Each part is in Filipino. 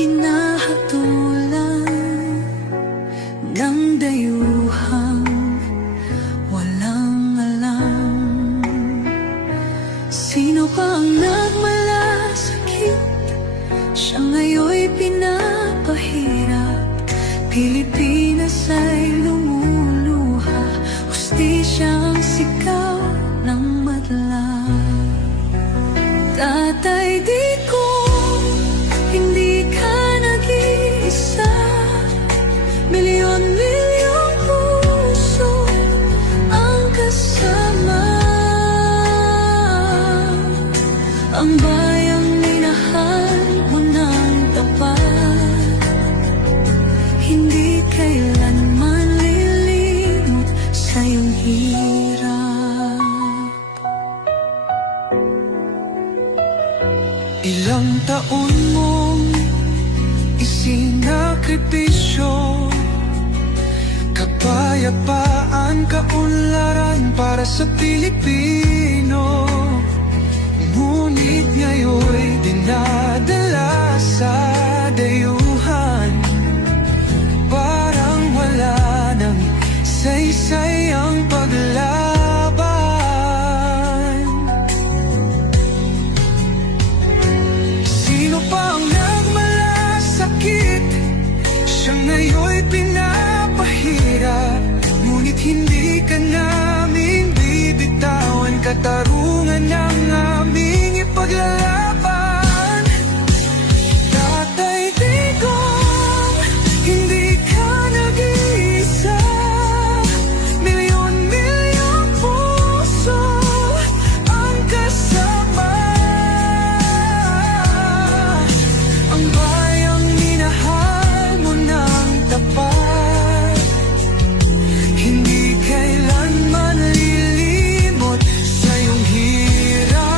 hinahatulan ng dayuhang walang alam. Sino pa ang nagmalasakit? Siya ngayon'y pinapahirap. Pilipinas ay lumuluha, hustisya ang sigaw ng madla. Tatay, di ko hindi ka nag-iisa. Milyon-milyong puso ang kasama. Ang bayang minahal mo ng tapat, hindi kailanman lilimot sa iyong hirap. Ilang taon mong isinakripisyo, kapayapaan, kaunlaran para sa Pilipino. Ngunit ngayon'y dinadala sa dayuhan, parang wala nang saysay ang paglaban. Sino pa ang nagmalasakit? Siya ngayon'y pinapahirap. Ngunit hindi ka namin bibitawan, katarungan ng aming ipaglalaban. Tatay, digong, hindi ka nag-iisa. Milyon-milyong puso ang kasama. Ang bayang minahal mo ng tapat, hindi kailanman lilimot sa iyong hirap.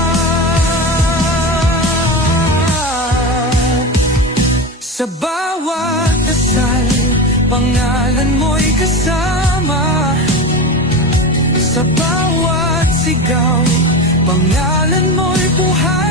Sa bawat dasal, pangalan mo'y kasama. Sa bawat sigaw, pangalan mo'y buhay.